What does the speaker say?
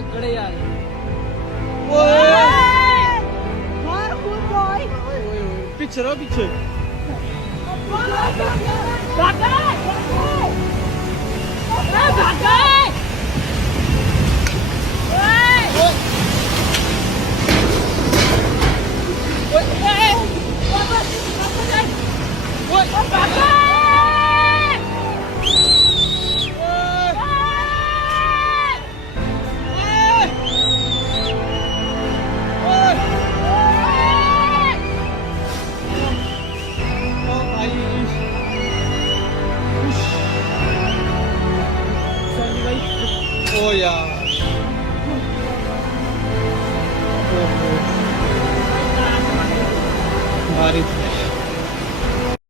तगड़े यार ओए मार खूब बॉय पीछे रहो पीछे भागा भागा ओ यार